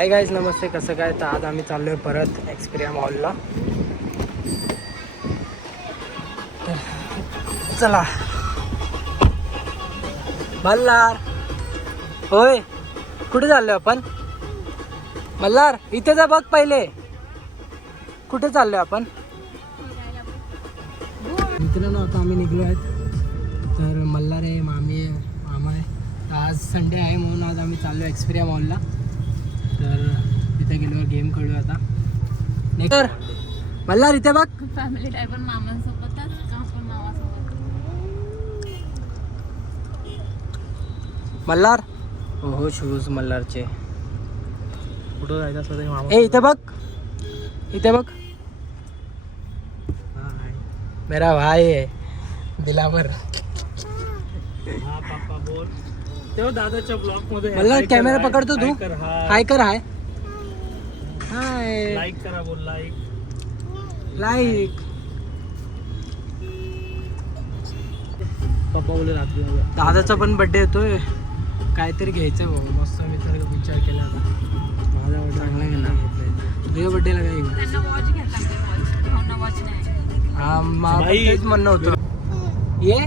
Hi guys, नमस्ते. कसं काय? तर आज आम्ही चाललो आहे परत एक्सपिरिया मॉलला. तर चला. मल्हार, होय कुठे चाललोय आपण? मल्हार इथे जा बघ पहिले, कुठे चाललोय आपण? मित्रांनो, आता आम्ही निघलो आहेत. तर मल्हार आहे, मामी आहे, मामा आहे. तर आज संडे आहे म्हणून आज आम्ही चाललो आहे एक्सपिरिया मॉलला. तर तिथे गेल्यावर गेम खेळू आता. तर मल्हार इथे बघ. फॅमिली टाईप पण मामांसोबतच का पण मामासोबत? मल्हार, हो शूज मल्हारचे. कुठं जायचं असलं तरी मामा. ए इथे बघ, इथे बघ. मेरा भाई है दिलावर. हा पापा बोल. तेव्हा दादाच्या ब्लॉग मध्ये मल्हार कॅमेरा पकडतो तू. हाय कर. हाय हाय. लाईक करा बोल. लाईक. पप्पा बोले रात्री दादाचा पण बर्थडे येतोय, काहीतरी घ्यायचं भाऊ. मस्त मी तर विचार केला आता. माझा चांगला घेणार. तुझ्या बर्थडेला काय घेऊ? त्यांना वॉच घेतला, भावना वॉच नाही. हा माझं तेच म्हणणं होतं. ये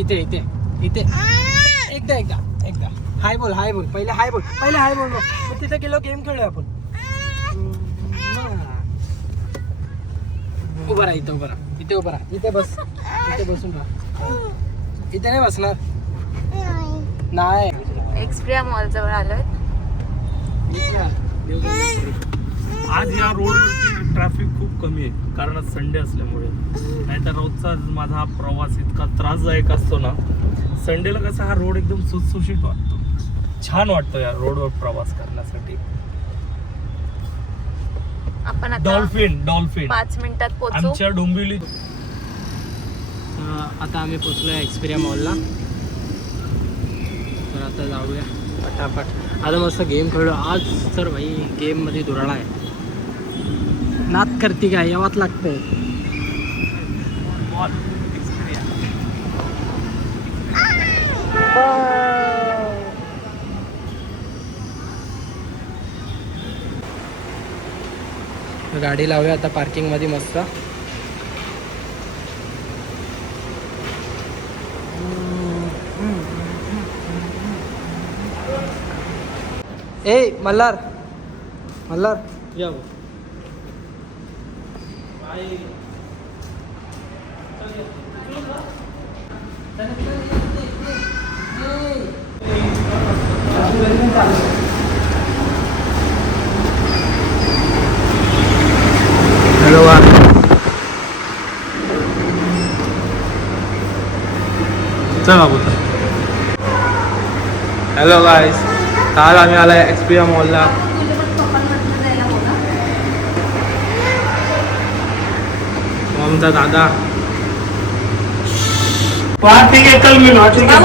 इथे इथे इथे. एकदा हाय बोल. पहिले हाय बोल. मग तिथे गेलो गेम खेळूया आपण. उभा राहा इथे उभा राहा. इथे बस. इथे बसून राहा. इथे नाही बसणार. नाही. एक्सप्रिया मॉल जवळ आलोय. आज या रोडवरती ट्रॅफिक खूप कमी आहे, कारण आज संडे असल्यामुळे. नाहीतर रोजचा माझा हा प्रवास इतका त्रासदायक असतो ना. संडेला कसा हा रोड एकदम सुटसुशीत वाटतो, छान वाटतं या रोडवर प्रवास करण्यासाठी. आपण आता डॉल्फिन 5 मिनिटात पोहोचू. आमच्या डोंबिवली. आता आम्ही पोचलो आहे एक्सपिरिया मॉलला. तर आता जाऊया पटापट. आता मस्त गेम खेळलो आज. तर भाई गेममध्ये धुराळा आहे. नात करते काय, यावाच लागतंय. गाडी लावूया आता पार्किंग मध्ये मस्त. ए मल्हार या हॅलो चला बोलतो. हॅलो गाईस, काल आम्ही आलाय एक्सपिरिया मॉलला. आमचा दादा. ठीक है, कल मिलो. ठीक है,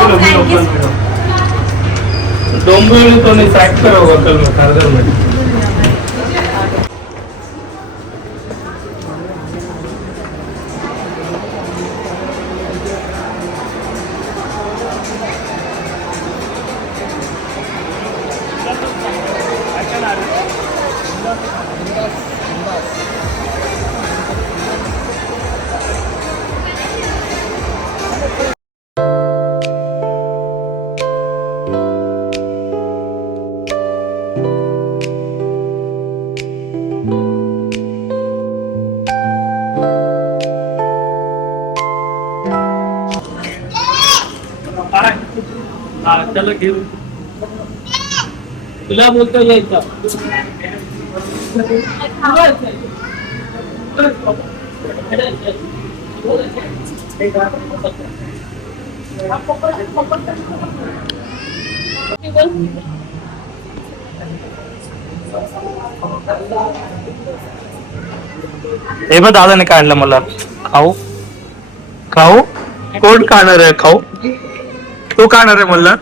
डोंबिवली तो नहीं, फ्रैक्चर होगा कल में कारगर में. त्याला घेऊ. तुला बोलतो यायचं. हे बघ दादाने काढलं मला. खाऊ कोण खाणार आहे? खाऊ तो खाणार आहे मला.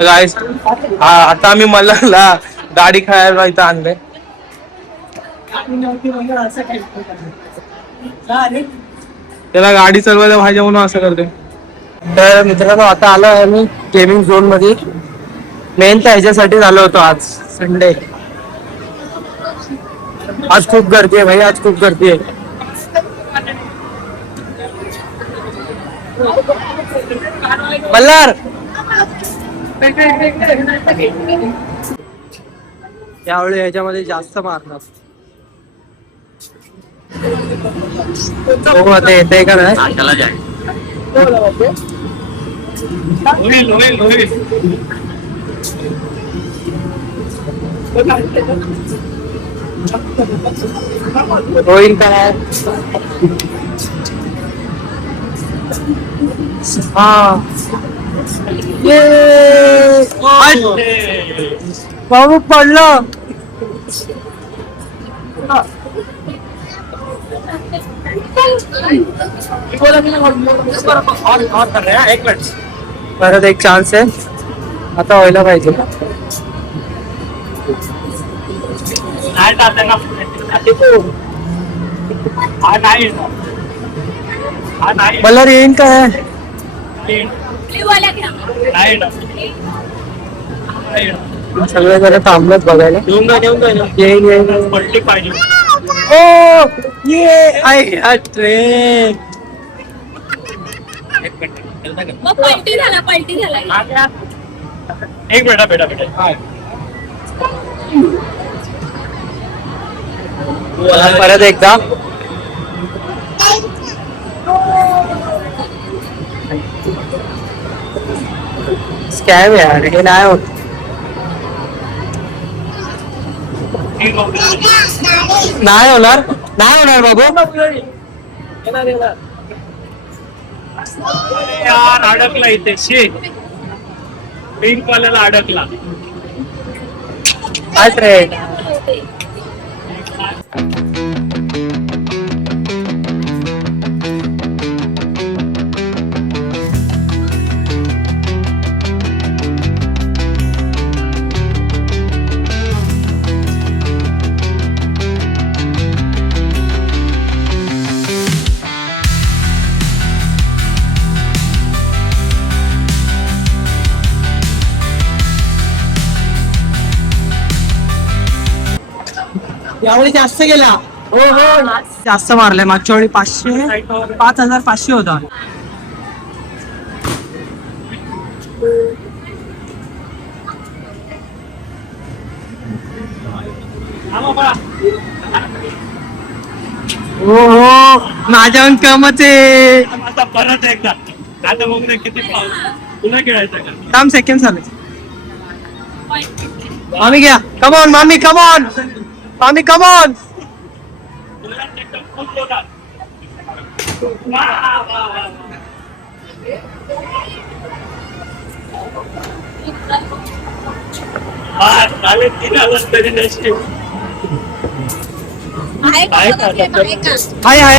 गाईस आता आम्ही मल्हारला गाडी खेळायला इथं आणलंय. त्याला गाडी चालवायला पाहिजे म्हणून असं करते. तर मित्रांनो आता आलो आहे मी गेमिंग झोन मध्ये. मेन तर ह्याच्यासाठी आलो होतो. आज संडे, आज खूप गर्दी आहे भाई, आज खूप गर्दी आहे. मल्हार यावेळी ह्याच्यामध्ये जास्त मारणार. हो आता येते का नाही. होईल काय. हा बाबू पडलं. परत एक चान्स आहे आता, व्हायला पाहिजे. मला येईन काय. सगळे जरा थांबलंच बघायला. येईन पलटी पाहिजे. ओ ये आय ट्रेन. पलटी झाला. एक बेटा परत एकदा. स्कॅम यार हे नाही होत. नाही होणार बाबू. यार अडकला इथे. पिंक वाल्याला अडकला. काय ट्रेन. यावेळी जास्त गेला. हो जास्त मारलाय. मागच्या वेळी 5,500 होता. हो माझ्या कमच आहे. आता परत एकदा. आता मग किती पुन्हा खेळायचं का. काम सेकंड झाले. मामी घ्या. कमॉन मामी, कमॉन मामी, कमॉन. हाय हाय.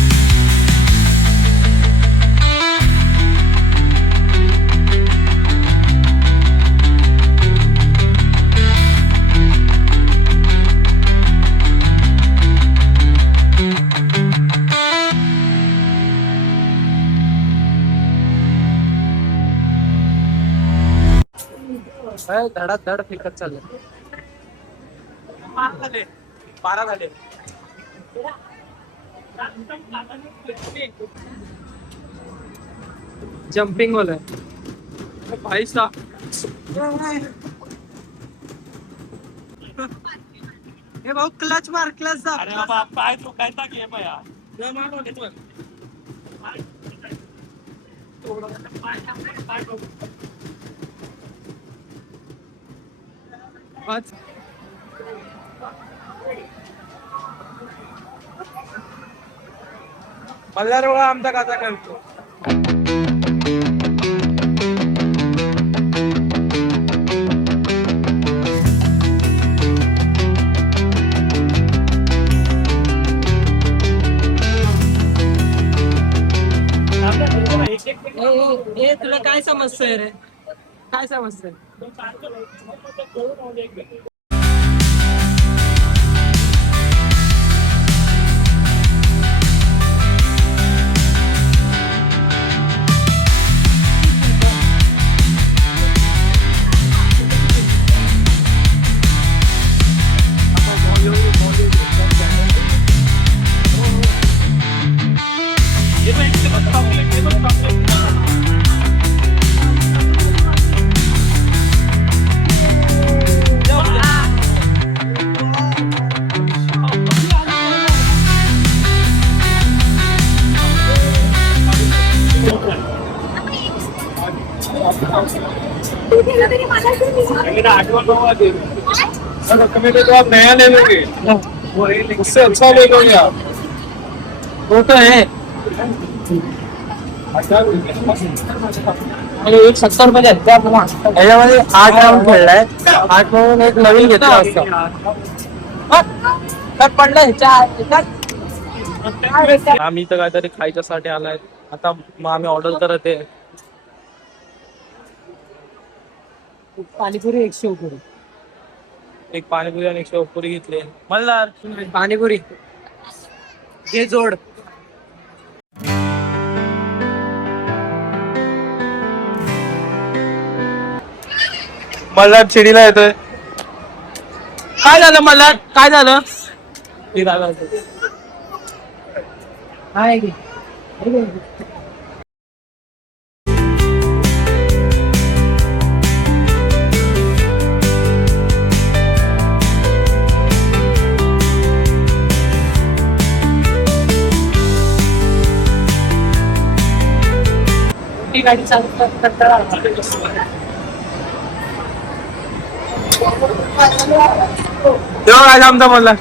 धडात धड फिकत चालले. 12 झाले. जंपिंग वाला भाई साहब. हे भाऊ क्लच मार. अरे बाबा पाय तो कायचा गेम आहे यार. मल्हार आमचा कसा करतो. तुला काय समजतंय रे, काय समजतंय? तो आप नया ले लोगे उससे अच्छा ले लो यार वो तो है, 170 याच्यामध्ये 8 राऊंड खेळलाय, 8 म्हणून एक नवीन घेतला असतं. पडलं आम्ही तर काहीतरी खायच्यासाठी आलाय. आता मग आम्ही ऑर्डर करत आहे. पाणीपुरी 100 रुपये. एक पाणीपुरी आणि 100 पुरी घेतली. मल्हार पाणीपुरी घे जोड. मल्हार चिडीला येतोय. काय झालं मल्हार, काय झालं? आहे की गाडी चालू काय आमचा मल्हार.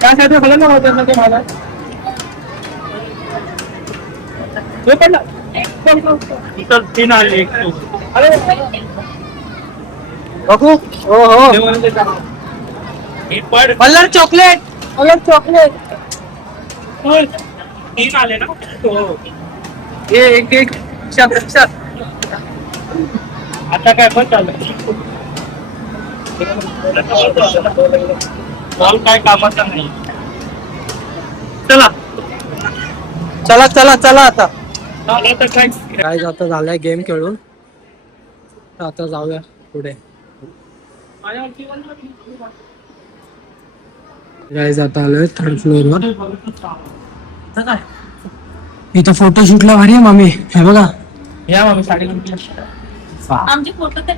त्यासाठी फलन होते ना ते मला इतर 3 आले. बघू. हो हो मल्हार चॉकलेट, मल्हार चॉकलेट 3 आले ना. हे एक आता काय पण चालू बॉल काय कामाचा नाही. चला चला चला चला आता आता काय काय आता झालंय गेम खेळून, आता जाऊया पुढे. गाईज आता आलोय 3rd फ्लोअर वर. इथं फोटोशूटला भारी आहे मामी, हे बघा. या मग साडी आमचे फोटो ते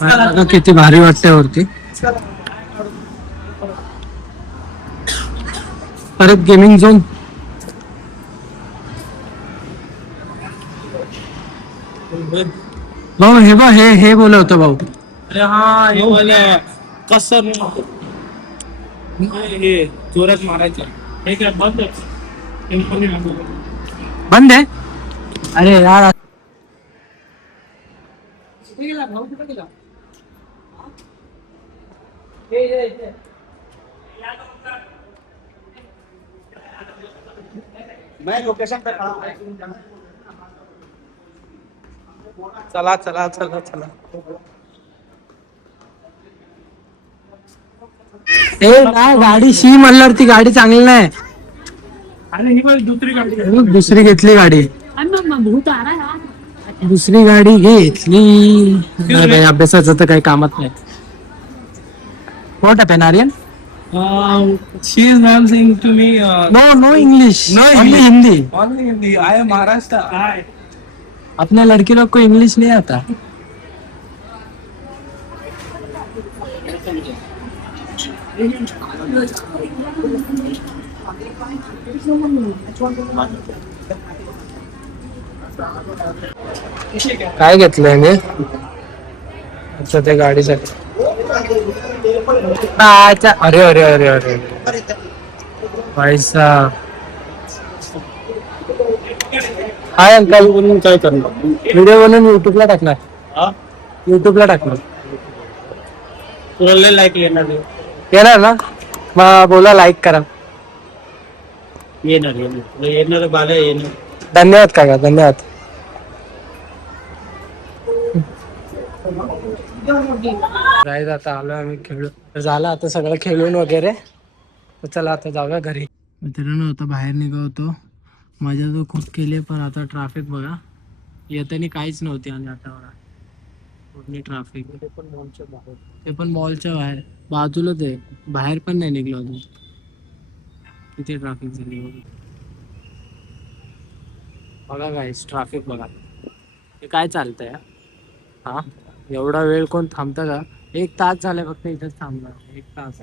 बघा किती भारी वाटतंय वरती. परत गेमिंग झोन. भाऊ हे बघ, हे बोलवतो भाऊ. अरे हा हे वाला कसं हे जोरात मारायचं. हे काय बंद बंद आहे. अरे यार चला चला चला चला. ना गाडी शी म्हणल्यावर ती गाडी चांगली नाही. अरे ही बघ दुसरी गाडी. दुसरी घेतली गाडी, भूत आ रहा है. दुसरी गाडी घेतली. अभ्यासाचं तर काही कामात नाही. What happened, Aryan? She is ma'am saying to me, No English. No Only English. Hindi. only Hindi. I am Maharashtra. अपने लड़की लोग को इंग्लिश नहीं आता. काय घेतलंय मी? अच्छा ते गाडीसाठी. अच्छा अरे अरे अरे अरे पैसा. Hi uncle. म्हणून काय करणार? व्हिडिओ बनवून युट्यूबला टाकणार. युट्यूबला टाकणार. तुला लाईक येणार आहे. येणार ना? मग बोला लाईक करा. येणार बाला येणार. धन्यवाद काका धन्यवाद. गाईज आता आलो आम्ही खेळू. तर झालं आता सगळं खेळून वगैरे. तर चला आता जाऊया घरी. मित्रांनो आता बाहेर निघतो. मजा तो खूप केली पण आता ट्रॅफिक बघा. येताना काहीच नव्हती आणि आता बघा पूर्ण ट्रॅफिक. ते पण मॉलच्या बाहेर बाजूलाच आहे. बाहेर पण नाही निघलो अजून. किती ट्रॅफिक झाली बघा गाईज. ट्रॅफिक बघा हे काय चालतंय. हा एवढा वेळ कोण थांबतं का? 1 तास झालाय फक्त इथंच थांबणार. 1 तास.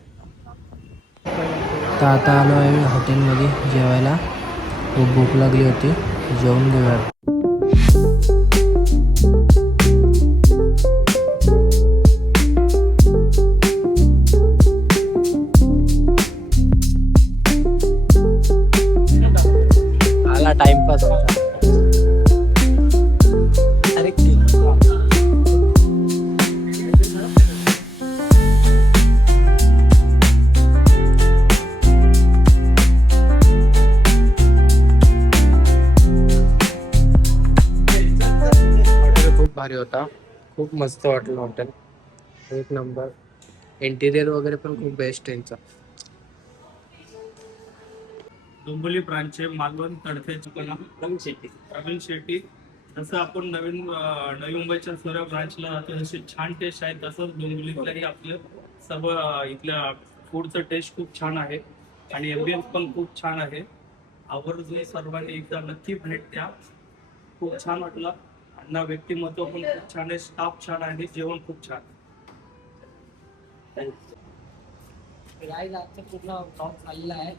तर आता आलो आहे हॉटेलमध्ये जेवायला. खूप भूक लागली होती. जेवून घेऊया. आला टाइमपास होता. अरे खूप भारी होता. खूप मस्त वाटलं हॉटेल. एक नंबर. इंटिरियर वगैरे पण खूप बेस्ट त्यांचा. डोंबिवली ब्रांचचे मालवण तडफेचे प्रवीण शेट्टी. जसं आपण नवी मुंबईच्या सर्व ब्रांचला जातो जसे छान टेस्ट आहे तसंच डोंबिवलीतल्याही आपलं सर्व इथल्या फूडचं टेस्ट खूप छान आहे आणि एम्बियन्स पण खूप छान आहे. आवर्जून सर्वांनी एकदा नक्की भेट द्या. खूप छान वाटलं. अण्णा व्यक्तिमत्व पण खूप छान आहे. स्टाफ छान आहे. जेवण खूप छान. गाईज आजचा पूर्ण ब्लॉग चालला आहे.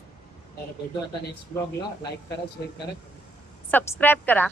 तर भेटू आता नेक्स्ट ब्लॉगला. लाईक करा शेअर करा सबस्क्राईब करा.